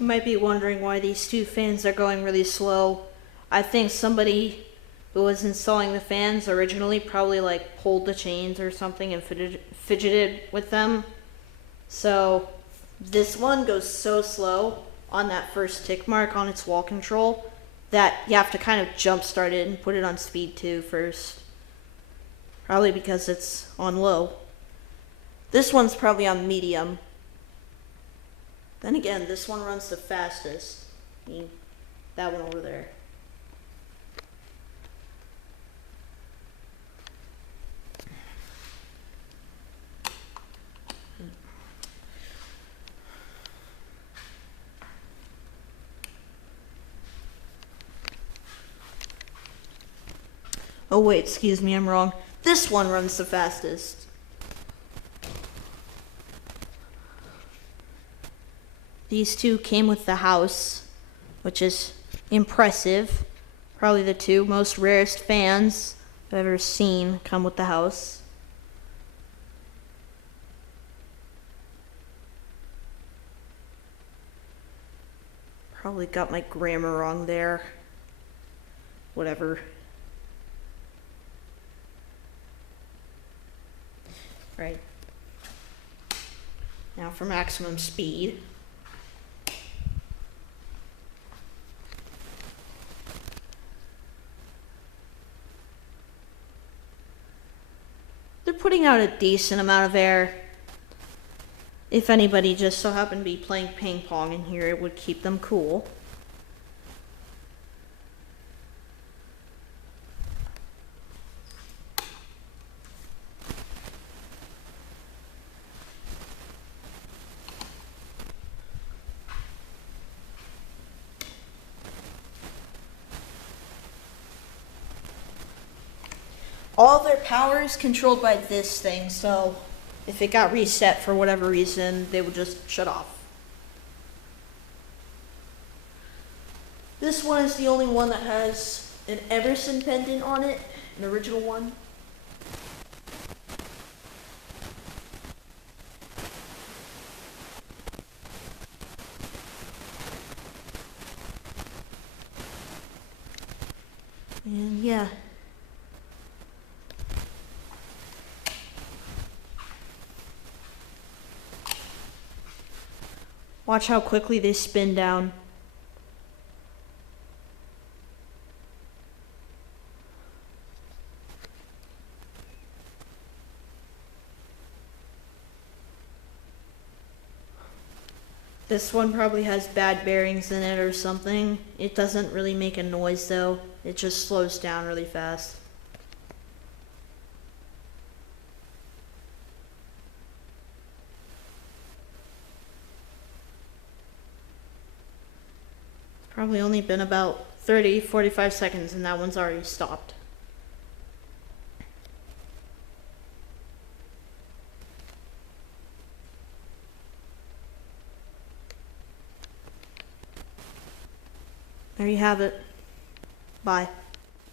You might be wondering why these two fans are going really slow. I think somebody who was installing the fans originally probably like pulled the chains or something and fidgeted with them. So this one goes so slow on that first tick mark on its wall control that you have to kind of jump start it and put it on speed 2 first. Probably because it's on low. This one's probably on medium. Then again, this one runs the fastest. I mean, that one over there. Oh wait, excuse me, I'm wrong. This one runs the fastest. These two came with the house, which is impressive. Probably the two most rarest fans I've ever seen come with the house. Probably got my grammar wrong there. Whatever. Right. Now for maximum speed. They're putting out a decent amount of air. If anybody just so happened to be playing ping pong in here, it would keep them cool. All their power is controlled by this thing, so if it got reset for whatever reason, they would just shut off. This one is the only one that has an Emerson pendant on it, an original one. And yeah. Watch how quickly they spin down. This one probably has bad bearings in it or something. It doesn't really make a noise though. It just slows down really fast. Probably only been about 30-45 seconds and that one's already stopped. There you have it. Bye.